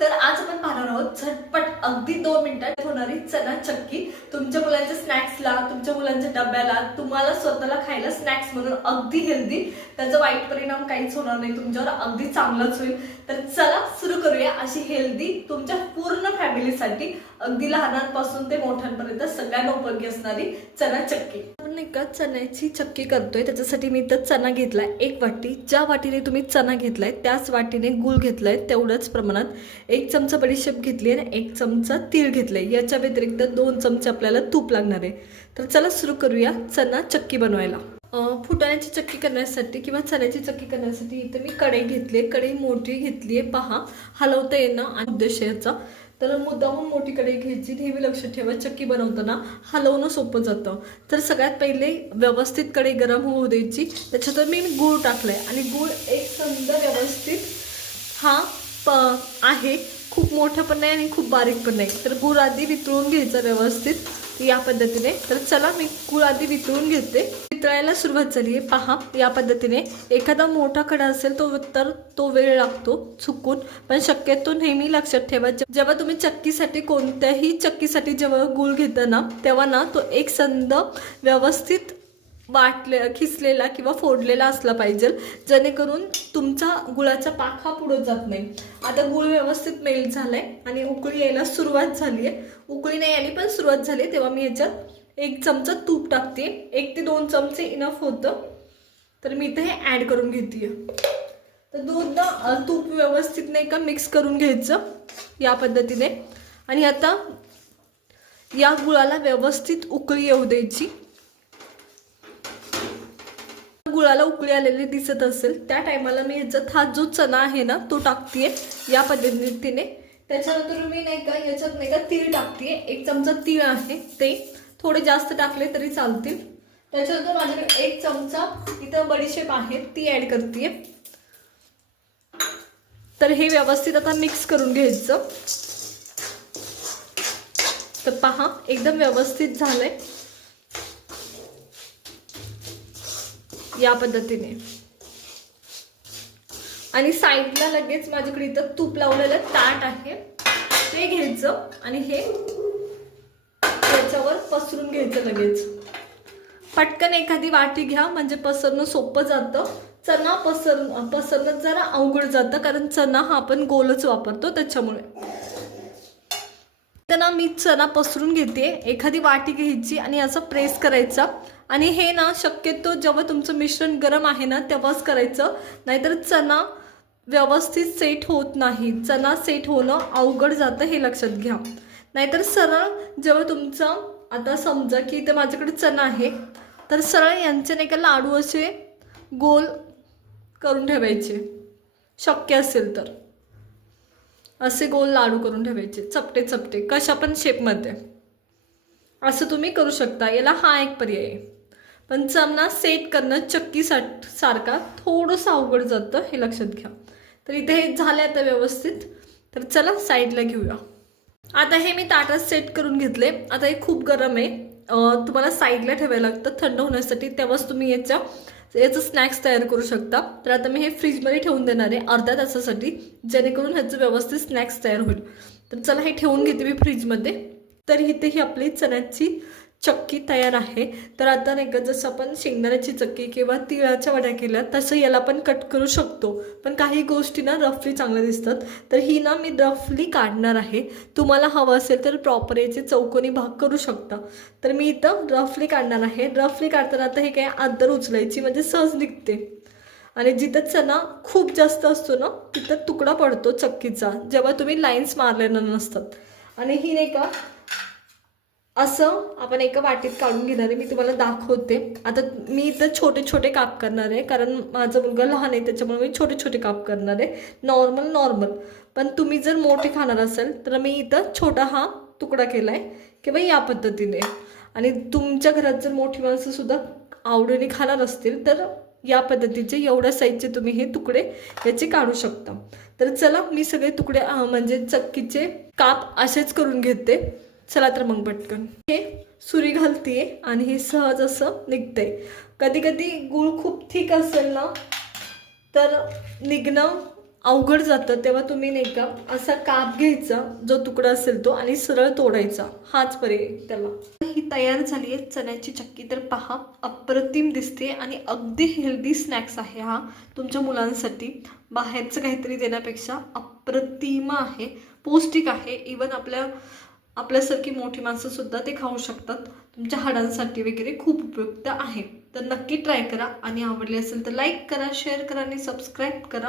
तर आज आपण पाहणार आहोत झटपट अगदी दोन मिनिटात होणारी चना चक्की. तुमच्या मुलांच्या स्नॅक्सला तुमच्या मुलांच्या डब्याला तुम्हाला स्वतःला खायला स्नॅक्स म्हणून अगदी हेल्दी त्याचा वाईट परिणाम काहीच होणार नाही. तुमच्यावर अगदी चांगलाच होईल. तर चला सुरू करूया अशी हेल्दी तुमच्या पूर्ण फॅमिलीसाठी अगदी लहानांपासून ते मोठ्यांपर्यंत सगळ्यांना उपयोगी असणारी चना चक्की. नाही का चण्याची चक्की करतोय. त्याच्यासाठी मी इथं चना घेतलाय. एक वाटी. ज्या वाटीने तुम्ही चना घेतलाय त्याच वाटीने गुळ घेतलाय तेवढ्याच प्रमाणात एक चमचा बडीशेप घेतली आणि एक चमचा तीळ घेतलाय. याच्या व्यतिरिक्त दोन चमचे आपल्याला तूप लागणार आहे. तर चला सुरू करूया चना चक्की बनवायला. फुटाण्याची चक्की करण्यासाठी किंवा चण्याची चक्की करण्यासाठी इथे मी कढई घेतली आहे. कढई मोठी घेतली आहे. पहा हलवता येणं आणि उद्देश याचा. तर मुद्दाहून मोठी कढई घ्यायची. नेहमी लक्षात ठेवा चक्की बनवताना हलवणं सोपं जातं. तर सगळ्यात पहिले व्यवस्थित कढई गरम होऊ द्यायची. त्याच्यात मी गूळ टाकलाय. आणि गूळ एक संद व्यवस्थित हा प आहे. खूप मोठं पण नाही आणि खूप बारीक पण नाही. तर गुळ आधी वितळून घ्यायचं व्यवस्थित. या पद्धतीने. तर चला मी गुळ आधी वितळून घेते. वितळायला सुरुवात झाली आहे. पहा या पद्धतीने. एखादा मोठा खडा असेल तो तर तो वेळ लागतो चुकून. पण शक्यतो नेहमी लक्षात ठेवा जेव्हा तुम्ही चक्कीसाठी कोणत्याही चक्कीसाठी जेव्हा गूळ घेता ना तेव्हा ना तो एक संद व्यवस्थित वाटले खिसलेला किंवा फोडलेला असला पाहिजे जेणेकरून तुमचा गुळाचा पाक हा पुढं जात नाही. आता गुळ व्यवस्थित मेल्ट झाला आहे आणि उकळी यायला सुरुवात झाली आहे. उकळी नाही आली पण सुरुवात झाली तेव्हा मी याच्यात एक चमचा तूप टाकते. एक ते दोन चमचे इनफ होतं. तर मी इथे हे ॲड करून घेते तर दूध तूप व्यवस्थित नाही का मिक्स करून घ्यायचं या पद्धतीने. आणि आता या गुळाला व्यवस्थित उकळी येऊ द्यायची. गुळाला उकळी आलेली दिसत असेल त्या टायमाला मी ह्याच्यात हा जो चना आहे ना तो टाकतेय या पद्धतीने. त्याच्यानंतर मी नाही का याच्यात नाही का तीळ टाकतेय. एक चमचा तीळ आहे ते. थोडे जास्त टाकले तरी चालतील. त्याच्यानंतर माझ्याकडे एक चमचा इथं बडीशेप आहे ती ऍड करते तर हे व्यवस्थित आता मिक्स करून घ्यायचं. तर पहा एकदम व्यवस्थित झालंय. या पद्धतीने. आणि साईडला लगेच माझ्याकडे इथं तूप लावलेलं ताट आहे. ते घ्यायचं आणि हे त्याच्यावर पसरून घ्यायचं लगेच. पटकन एखादी वाटी घ्या म्हणजे पसरणं सोपं जातं. चना पसर पसरणं जरा अवघड जातं कारण चना हा आपण गोलच वापरतो त्याच्यामुळे. ना मी चना पसरून घेते. एखादी वाटी घ्यायची आणि असं प्रेस करायचा. आणि हे ना शक्यतो जेव्हा तुमचं मिश्रण गरम आहे ना तेव्हाच करायचं. नाहीतर चना व्यवस्थित सेट होत नाही. चना सेट होणं अवघड जातं हे लक्षात घ्या. नाहीतर सरळ जेव्हा तुमचं आता समजा की इथे माझ्याकडे चना आहे तर सरळ यांचे नाही का लाडू असे गोल करून ठेवायचे. शक्य असेल तर. असे गोल लाडू करून ठेवायचे चपटे चपटे कशा पण शेपमध्ये असं तुम्ही करू शकता. याला हा एक पर्याय आहे. पण चमना सेट करणं चक्कीसाठ सारखा थोडंसं अवघड जातं हे लक्षात घ्या. तर इथे हे झालं आता व्यवस्थित. तर चला साईडला घेऊया. आता हे मी ताटात सेट करून घेतले. आता हे खूप गरम आहे. तुम्हाला साईडला ठेवायला लागतं. थंड होण्यासाठी तेव्हाच तुम्ही याच्या याचं स्नॅक्स तयार करू शकता. तर आता मी हे फ्रीजमध्ये ठेवून देणार आहे अर्ध्या तासासाठी जेणेकरून ह्याचं व्यवस्थित स्नॅक्स तयार होईल. तर चला हे ठेवून घेते मी फ्रीजमध्ये तर इथे ही आपली चण्याची चक्की तयार आहे. तर आता नाही का जसं आपण शेंगदाण्याची चक्की किंवा तिळाच्या वड्या केल्या तसं याला पण कट करू शकतो. पण काही गोष्टी ना रफली चांगल्या दिसतात. तर ही ना मी रफली काढणार आहे. तुम्हाला हवं असेल तर प्रॉपर याचे चौकोनी भाग करू शकता. तर मी इथं रफली काढणार आहे. रफली काढताना आता हे काय आदर उचलायची म्हणजे सहज निघते. आणि जिथं चना खूप जास्त असतो ना तिथं तुकडा पडतो चक्कीचा जेव्हा तुम्ही लाईन्स मारलेल्या नसतात. आणि ही नाही का असं आपण एका वाटीत काढून घेणार आहे. मी तुम्हाला दाखवते. आता मी इथं छोटे छोटे काप करणार आहे. कारण माझा मुलगा लहान आहे त्याच्यामुळे मी छोटे छोटे काप करणार आहे. नॉर्मल नॉर्मल पण तुम्ही जर मोठे खाणार असाल तर मी इथं छोटा हा तुकडा केला आहे किंवा या पद्धतीने. आणि तुमच्या घरात जर मोठी माणसंसुद्धा आवडीने खाणार असतील तर या पद्धतीचे एवढ्या साईजचे तुम्ही हे तुकडे याचे काढू शकता. तर चला मी सगळे तुकडे म्हणजे चक्कीचे काप असेच करून घेते. चला तर मग पटकन. हे सुरी घालते आणि हे सहज असं निघतंय. कधी कधी गुळ खूप थिक असेल ना तर निघणं अवघड जातं. तेव्हा तुम्ही नाही का असा काप घ्यायचा जो तुकडा असेल तो आणि सरळ तोडायचा. हाच पर्याय त्याला. ही तयार झाली आहे चण्याची चक्की. तर पहा अप्रतिम दिसते आणि अगदी हेल्दी स्नॅक्स आहे हा तुमच्या मुलांसाठी. बाहेरचं काहीतरी देण्यापेक्षा अप्रतिम आहे. पौष्टिक आहे. इवन आपल्या आपल्यासारखी मोठी माणसं सुद्धा ते खाऊ शकतात. तुमच्या हाडांसाठी वगैरे खूप उपयुक्त आहे. तर नक्की ट्राय करा. आणि आवडले असेल तर लाईक करा शेअर करा आणि सबस्क्राईब करा.